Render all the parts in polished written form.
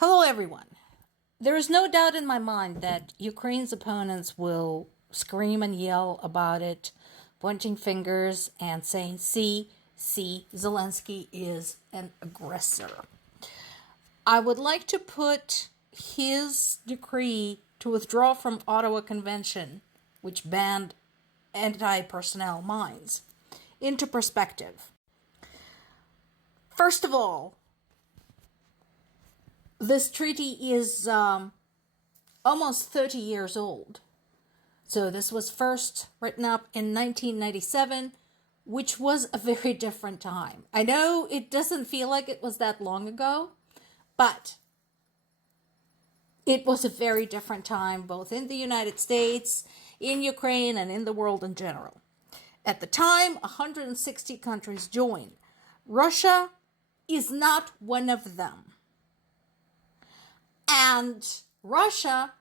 Hello, everyone. There is no doubt in my mind that Ukraine's opponents will scream and yell about it, pointing fingers and saying, see, Zelensky is an aggressor. I would like to put his decree to withdraw from Ottawa Convention, which banned anti-personnel mines, into perspective. First of all, this treaty is almost 30 years old. So this was first written up in 1997, which was a very different time. I know it doesn't feel like it was that long ago, but it was a very different time, both in the United States, in Ukraine, and in the world in general. At the time, 160 countries joined. Russia is not one of them. And Russia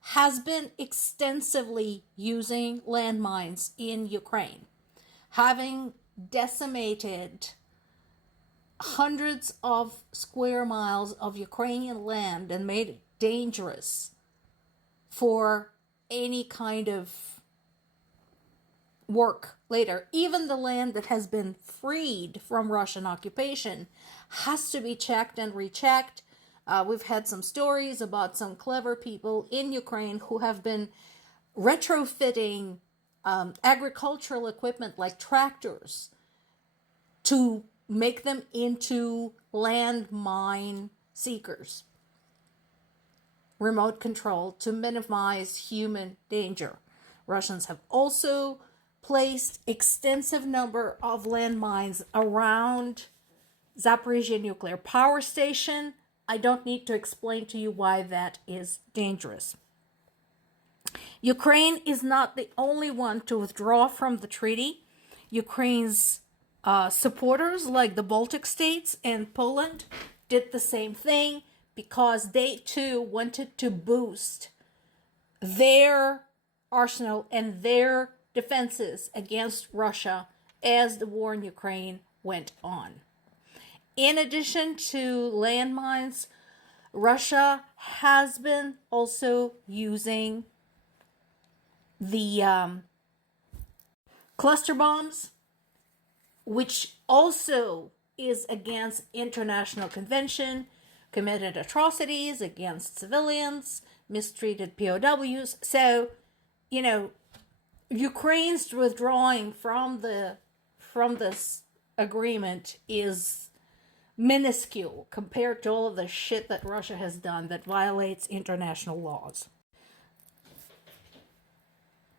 has been extensively using landmines in Ukraine, having decimated hundreds of square miles of Ukrainian land and made it dangerous for any kind of work later. Even the land that has been freed from Russian occupation has to be checked and rechecked. We've had some stories about some clever people in Ukraine who have been retrofitting agricultural equipment like tractors to make them into landmine seekers. Remote control to minimize human danger. Russians have also placed extensive number of landmines around Zaporizhzhia nuclear power station. I don't need to explain to you why that is dangerous. Ukraine is not the only one to withdraw from the treaty. Ukraine's supporters, like the Baltic states and Poland, did the same thing because they too wanted to boost their arsenal and their defenses against Russia as the war in Ukraine went on. In addition to landmines, Russia has been also using the cluster bombs, which also is against international convention, committed atrocities against civilians, mistreated POWs. So, Ukraine's withdrawing from this agreement is minuscule compared to all of the shit that Russia has done that violates international laws.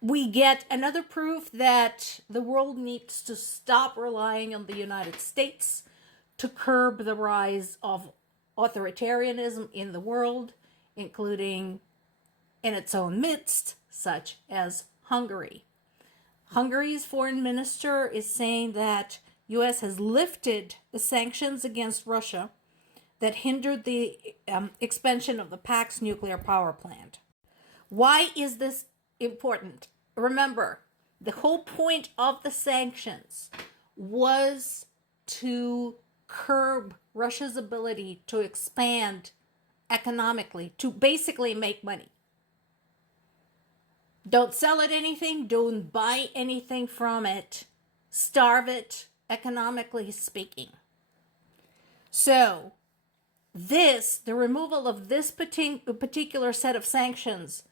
We get another proof that the world needs to stop relying on the United States to curb the rise of authoritarianism in the world, including in its own midst, such as Hungary. Hungary's foreign minister is saying that U.S. has lifted the sanctions against Russia that hindered the expansion of the Pax nuclear power plant. Why is this important? Remember, the whole point of the sanctions was to curb Russia's ability to expand economically, to basically make money. Don't sell it anything, don't buy anything from it, starve it, economically speaking. So, the removal of this particular set of sanctions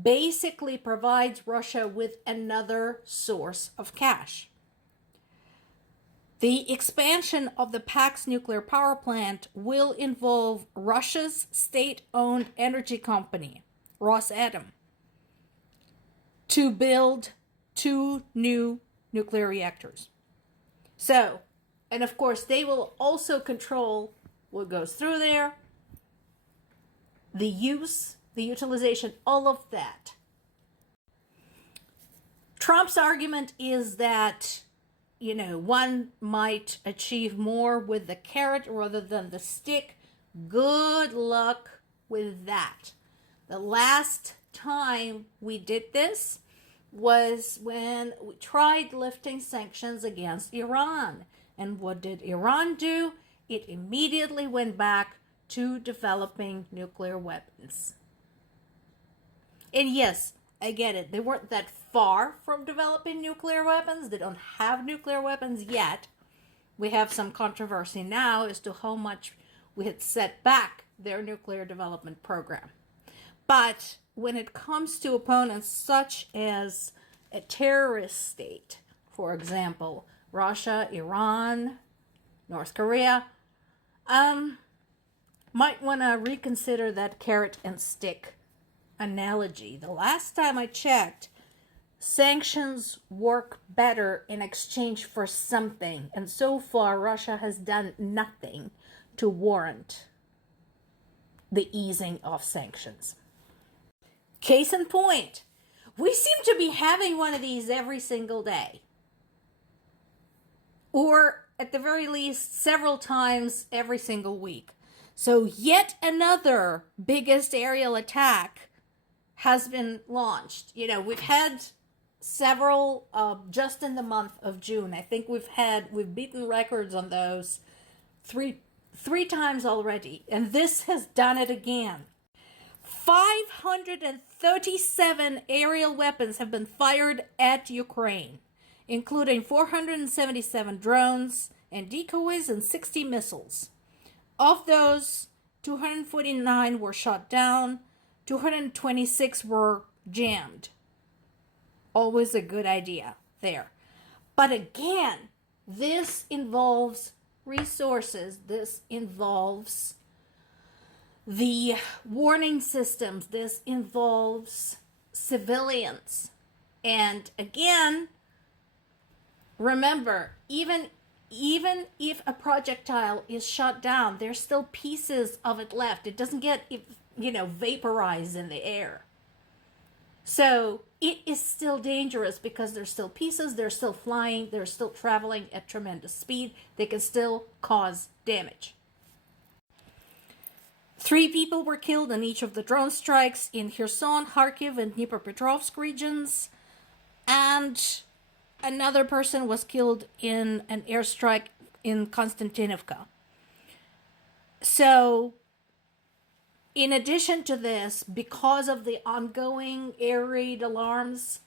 basically provides Russia with another source of cash. The expansion of the Pax nuclear power plant will involve Russia's state-owned energy company, Rosatom, to build 2 new nuclear reactors. So, and of course, they will also control what goes through there, the use, the utilization, all of that. Trump's argument is that, one might achieve more with the carrot rather than the stick. Good luck with that. The last time we did this was when we tried lifting sanctions against Iran. And what did Iran do? It immediately went back to developing nuclear weapons. And yes, I get it. They weren't that far from developing nuclear weapons. They don't have nuclear weapons yet. We have some controversy now as to how much we had set back their nuclear development program. But when it comes to opponents such as a terrorist state, for example, Russia, Iran, North Korea, might want to reconsider that carrot and stick analogy. The last time I checked, sanctions work better in exchange for something, and so far Russia has done nothing to warrant the easing of sanctions. Case in point, we seem to be having one of these every single day. Or at the very least, several times every single week. So yet another biggest aerial attack has been launched. You know, we've had several just in the month of June. I think we've beaten records on those three times already. And this has done it again. 537 aerial weapons have been fired at Ukraine, including 477 drones and decoys and 60 missiles. Of those, 249 were shot down, 226 were jammed. Always a good idea there. But again, this involves resources. This involves the warning systems. This involves civilians. And again, remember, even if a projectile is shot down, there's still pieces of it left. It doesn't get, vaporized in the air. So it is still dangerous because there's still pieces, they're still flying, they're still traveling at tremendous speed. They can still cause damage. 3 people were killed in each of the drone strikes in Kherson, Kharkiv, and Dnipropetrovsk regions. And another person was killed in an airstrike in Konstantinovka. So, in addition to this, because of the ongoing air raid alarms,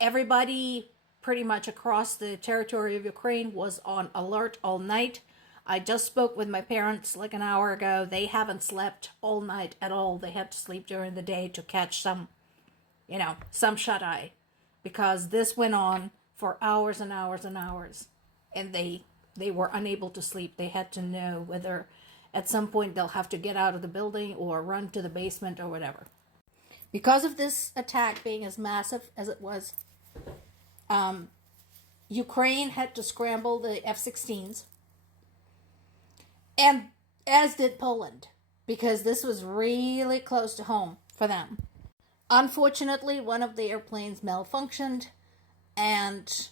everybody pretty much across the territory of Ukraine was on alert all night. I just spoke with my parents like an hour ago. They haven't slept all night at all. They had to sleep during the day to catch some shut-eye. Because this went on for hours and hours and hours. And they were unable to sleep. They had to know whether at some point they'll have to get out of the building or run to the basement or whatever. Because of this attack being as massive as it was, Ukraine had to scramble the F-16s. And as did Poland, because this was really close to home for them. Unfortunately, one of the airplanes malfunctioned and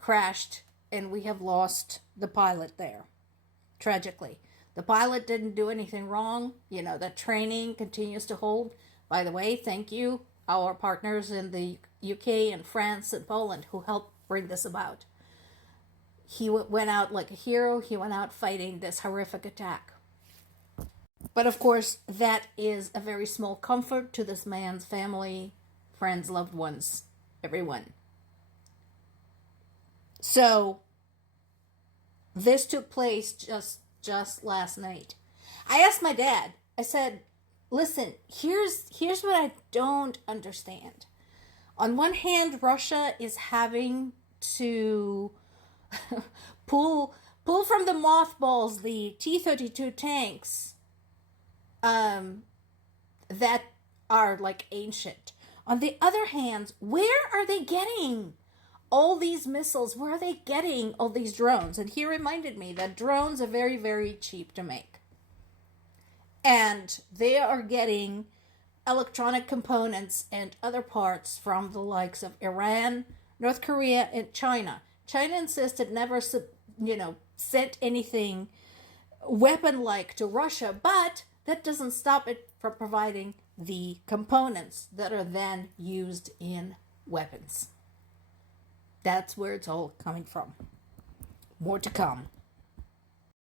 crashed, and we have lost the pilot there, tragically. The pilot didn't do anything wrong. The training continues to hold. By the way, thank you, our partners in the UK and France and Poland who helped bring this about. He went out like a hero. He went out fighting this horrific attack. But of course, that is a very small comfort to this man's family, friends, loved ones, everyone. So, this took place just last night. I asked my dad, I said, listen, here's what I don't understand. On one hand, Russia is having to pull from the mothballs the T-32 tanks that are like ancient. On the other hand, where are they getting all these missiles? Where are they getting all these drones? And he reminded me that drones are very, very cheap to make. And they are getting electronic components and other parts from the likes of Iran, North Korea, and China. China insisted never, sent anything weapon-like to Russia, but that doesn't stop it from providing the components that are then used in weapons. That's where it's all coming from. More to come.